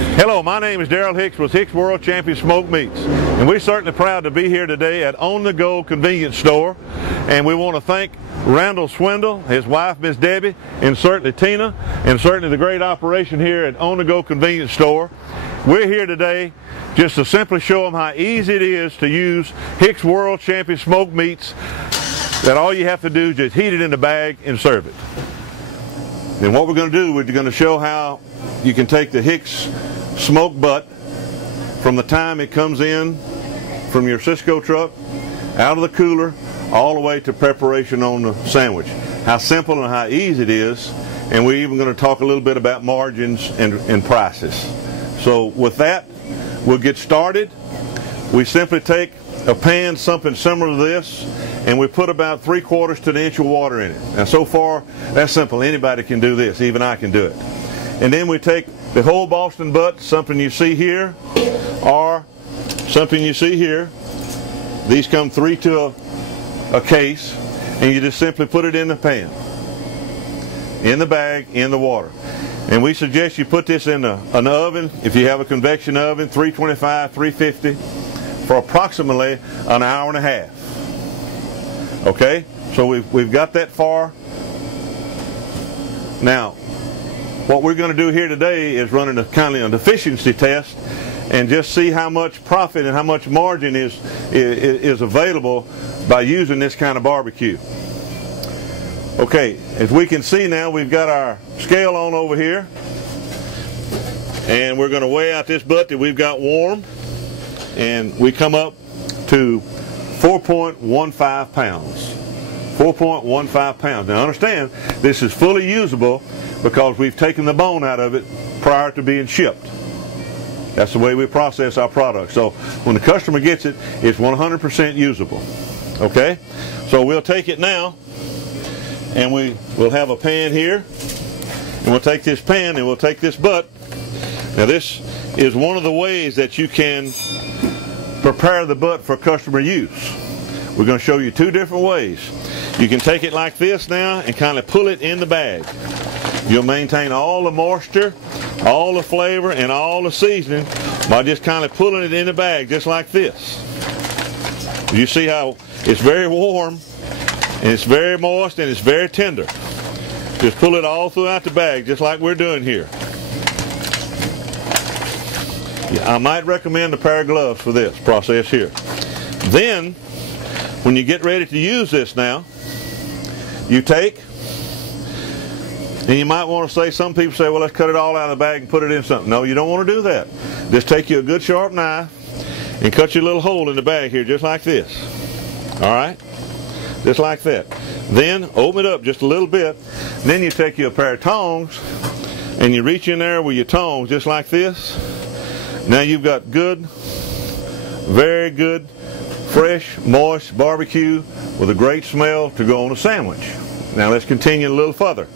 Hello, my name is Darrell Hicks with Hicks World Champion Smoked Meats, and we're certainly proud to be here today at On The Go Convenience Store, and we want to thank Randall Swindle, his wife Miss Debbie, and certainly Tina, and certainly the great operation here at On The Go Convenience Store. We're here today just to simply show them how easy it is to use Hicks World Champion Smoked Meats, that all you have to do is just heat it in the bag and serve it. And what we're going to do, we're going to show how you can take the Hicks smoked butt from the time it comes in from your Cisco truck, out of the cooler, all the way to preparation on the sandwich. How simple and how easy it is, and we're even going to talk a little bit about margins and prices. So with that, we'll get started. We simply take a pan, something similar to this, and we put about 3/4 to an inch of water in it. Now so far, that's simple. Anybody can do this, even I can do it. And then we take the whole Boston butt, something you see here, or something you see here. These come 3 to a case, and you just simply put it in the pan, in the bag, in the water. And we suggest you put this in an oven, if you have a convection oven, 325, 350, for approximately an hour and a half. Okay, so we've got that far. Now, what we're going to do here today is running a kind of an efficiency test and just see how much profit and how much margin is available by using this kind of barbecue. Okay, as we can see now, we've got our scale on over here, and we're going to weigh out this butt that we've got warm, and we come up to 4.15 pounds. 4.15 pounds. Now understand, this is fully usable because we've taken the bone out of it prior to being shipped. That's the way we process our product. So when the customer gets it, it's 100% usable. Okay? So we'll take it now, and we'll have a pan here, and we'll take this pan and we'll take this butt. Now this is one of the ways that you can prepare the butt for customer use. We're going to show you 2 different ways. You can take it like this now and kind of pull it in the bag. You'll maintain all the moisture, all the flavor, and all the seasoning by just kind of pulling it in the bag just like this. You see how it's very warm, and it's very moist, and it's very tender. Just pull it all throughout the bag just like we're doing here. I might recommend a pair of gloves for this process here. Then, when you get ready to use this now, you take, and you might want to say, some people say, well, let's cut it all out of the bag and put it in something. No, you don't want to do that. Just take you a good sharp knife and cut your little hole in the bag here just like this. All right? Just like that. Then, open it up just a little bit. Then you take you a pair of tongs, and you reach in there with your tongs just like this. Now you've got good, very good, fresh, moist barbecue with a great smell to go on a sandwich. Now let's continue a little further.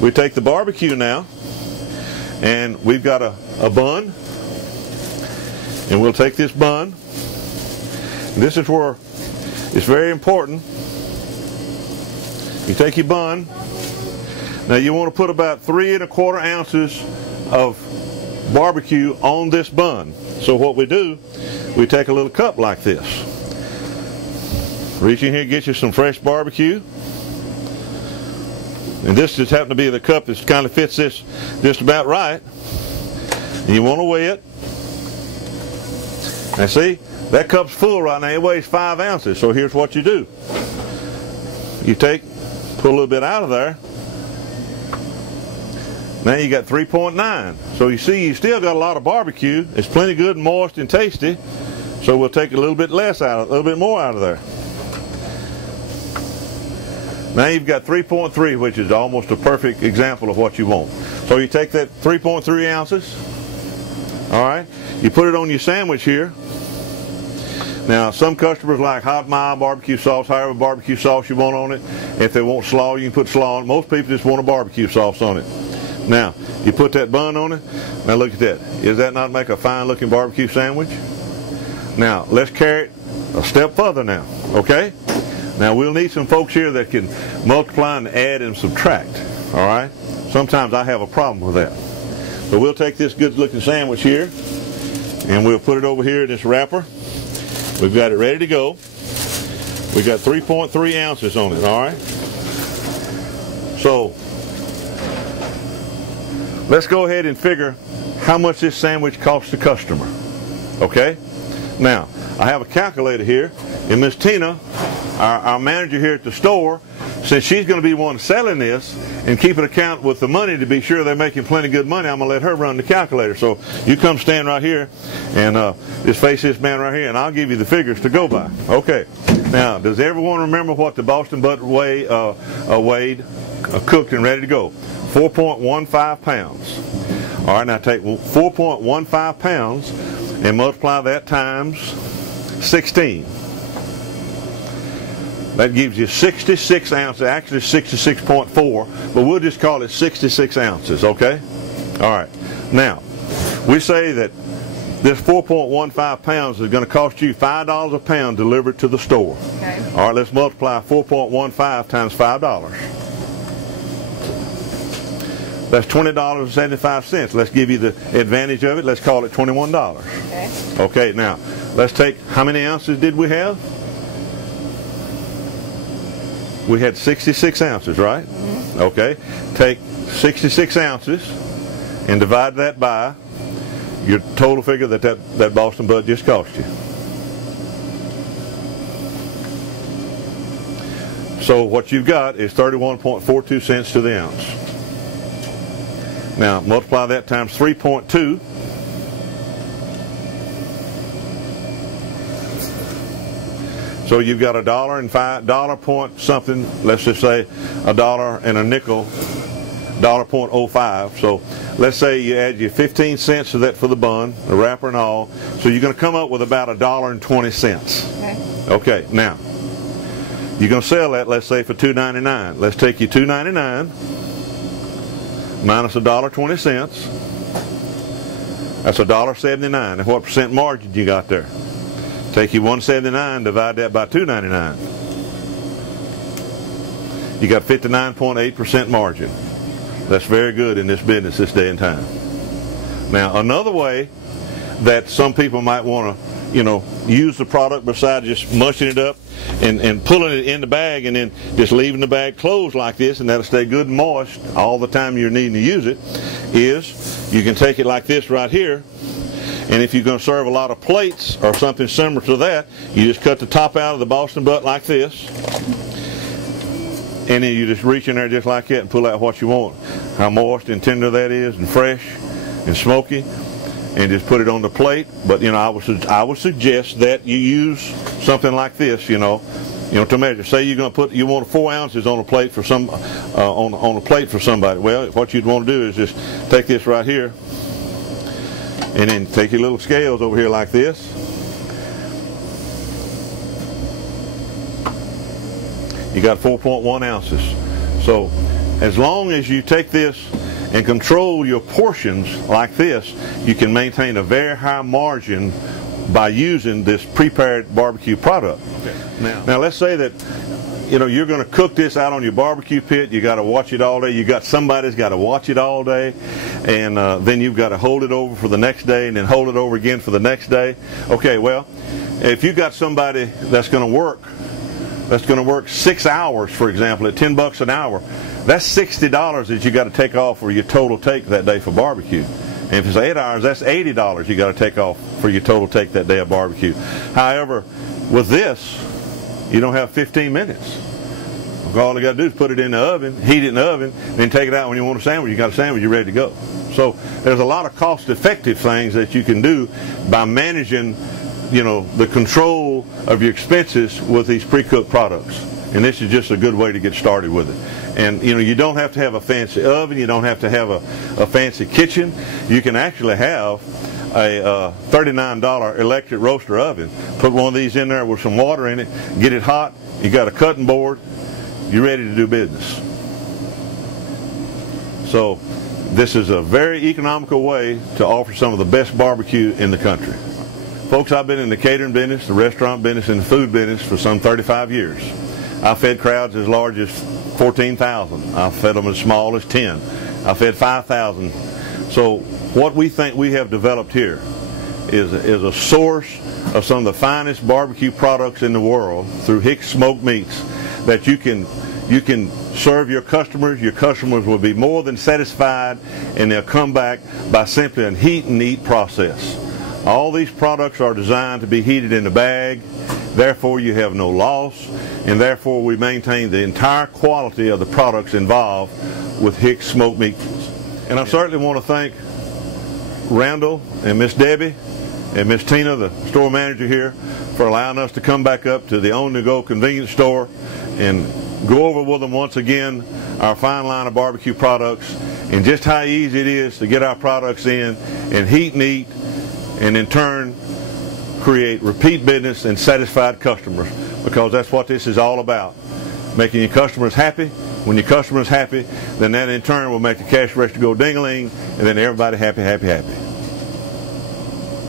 We take the barbecue now, and we've got a bun, and we'll take this bun. This is where it's very important. You take your bun. Now you want to put about 3 1/4 ounces of barbecue on this bun. So what we do, we take a little cup like this. Reach in here, get you some fresh barbecue. And this just happened to be the cup that kind of fits this just about right. And you want to weigh it. Now see, that cup's full right now. It weighs 5 ounces. So here's what you do. You pull a little bit out of there. Now you got 3.9. So you see, you still got a lot of barbecue. It's plenty good and moist and tasty. So we'll take a little bit less out of, a little bit more out of there. Now you've got 3.3, which is almost a perfect example of what you want. So you take that 3.3 ounces. All right. You put it on your sandwich here. Now some customers like hot mild barbecue sauce, however barbecue sauce you want on it. If they want slaw, you can put slaw on it. Most people just want a barbecue sauce on it. Now, you put that bun on it. Now look at that. Does that not make a fine looking barbecue sandwich? Now, let's carry it a step further now, okay? Now we'll need some folks here that can multiply and add and subtract, all right? Sometimes I have a problem with that. So we'll take this good looking sandwich here and we'll put it over here in this wrapper. We've got it ready to go. We've got 3.3 ounces on it, all right? So let's go ahead and figure how much this sandwich costs the customer, okay? Now, I have a calculator here, and Miss Tina, our manager here at the store, since she's going to be one selling this and keeping account with the money to be sure they're making plenty good money, I'm going to let her run the calculator. So you come stand right here and just face this man right here, and I'll give you the figures to go by. Okay. Now, does everyone remember what the Boston butter weighed, cooked and ready to go? 4.15 pounds. All right, now take 4.15 pounds and multiply that times 16. That gives you 66 ounces, actually 66.4, but we'll just call it 66 ounces, okay? All right. Now, we say that this 4.15 pounds is going to cost you $5 a pound delivered to the store. Okay. All right, let's multiply 4.15 times $5. That's $20.75. Let's give you the advantage of it. Let's call it $21. Okay. Okay, now, let's take, how many ounces did we have? We had 66 ounces, right? Mm-hmm. Okay. Take 66 ounces and divide that by your total figure that Boston Butt just cost you. So what you've got is 31.42 cents to the ounce. Now multiply that times 3.2. So you've got $1 point something, let's just say $1 and a nickel, $1.05. So let's say you add your 15 cents to that for the bun, the wrapper and all. So you're going to come up with about $1.20. Okay, now you're going to sell that, let's say, for $2.99. Let's take your $2.99 minus $1.20. That's $1.79. And what percent margin you got there? Take your 179, divide that by 299. You got 59.8% margin. That's very good in this business this day and time. Now, another way that some people might want to, use the product besides just mushing it up and pulling it in the bag and then just leaving the bag closed like this, and that'll stay good and moist all the time you're needing to use it, is you can take it like this right here. And if you're going to serve a lot of plates or something similar to that, you just cut the top out of the Boston butt like this. And then you just reach in there just like that and pull out what you want. How moist and tender that is, and fresh and smoky. And just put it on the plate. But, I would suggest that you use something like this, to measure. Say you want 4 ounces on a plate for on a plate for somebody. Well, what you'd want to do is just take this right here. And then take your little scales over here like this. You got 4.1 ounces. So as long as you take this and control your portions like this, you can maintain a very high margin by using this prepared barbecue product. Okay. Now let's say that you're going to cook this out on your barbecue pit. You got to watch it all day. Somebody's got to watch it all day, and then you've got to hold it over for the next day, and then hold it over again for the next day. Okay, well, if you've got somebody that's going to work 6 hours, for example, at $10 an hour, that's $60 that you got to take off for your total take that day for barbecue. And if it's 8 hours, that's $80 you got to take off for your total take that day of barbecue. However, with this, you don't have 15 minutes. All you got to do is put it in the oven, heat it in the oven, then take it out when you want a sandwich. You got a sandwich, you're ready to go. So there's a lot of cost-effective things that you can do by managing, the control of your expenses with these pre-cooked products. And this is just a good way to get started with it. And you don't have to have a fancy oven. You don't have to have a fancy kitchen. You can actually have a $39 electric roaster oven. Put one of these in there with some water in it, get it hot, you got a cutting board, you're ready to do business. So this is a very economical way to offer some of the best barbecue in the country. Folks, I've been in the catering business, the restaurant business, and the food business for some 35 years. I fed crowds as large as 14,000. I fed them as small as 10. I fed 5,000. So what we think we have developed here is a source of some of the finest barbecue products in the world through Hicks Smoked Meats that you can serve your customers. Your customers will be more than satisfied, and they'll come back by simply a heat and eat process. All these products are designed to be heated in the bag, therefore you have no loss, and therefore we maintain the entire quality of the products involved with Hicks Smoked Meats. And I certainly want to thank Randall and Miss Debbie and Miss Tina, the store manager here, for allowing us to come back up to the on-the-go convenience store and go over with them once again our fine line of barbecue products and just how easy it is to get our products in and heat and eat, and in turn create repeat business and satisfied customers, because that's what this is all about, making your customers happy. When your customer is happy, then that in turn will make the cash register go ding-a-ling, and then everybody happy, happy, happy.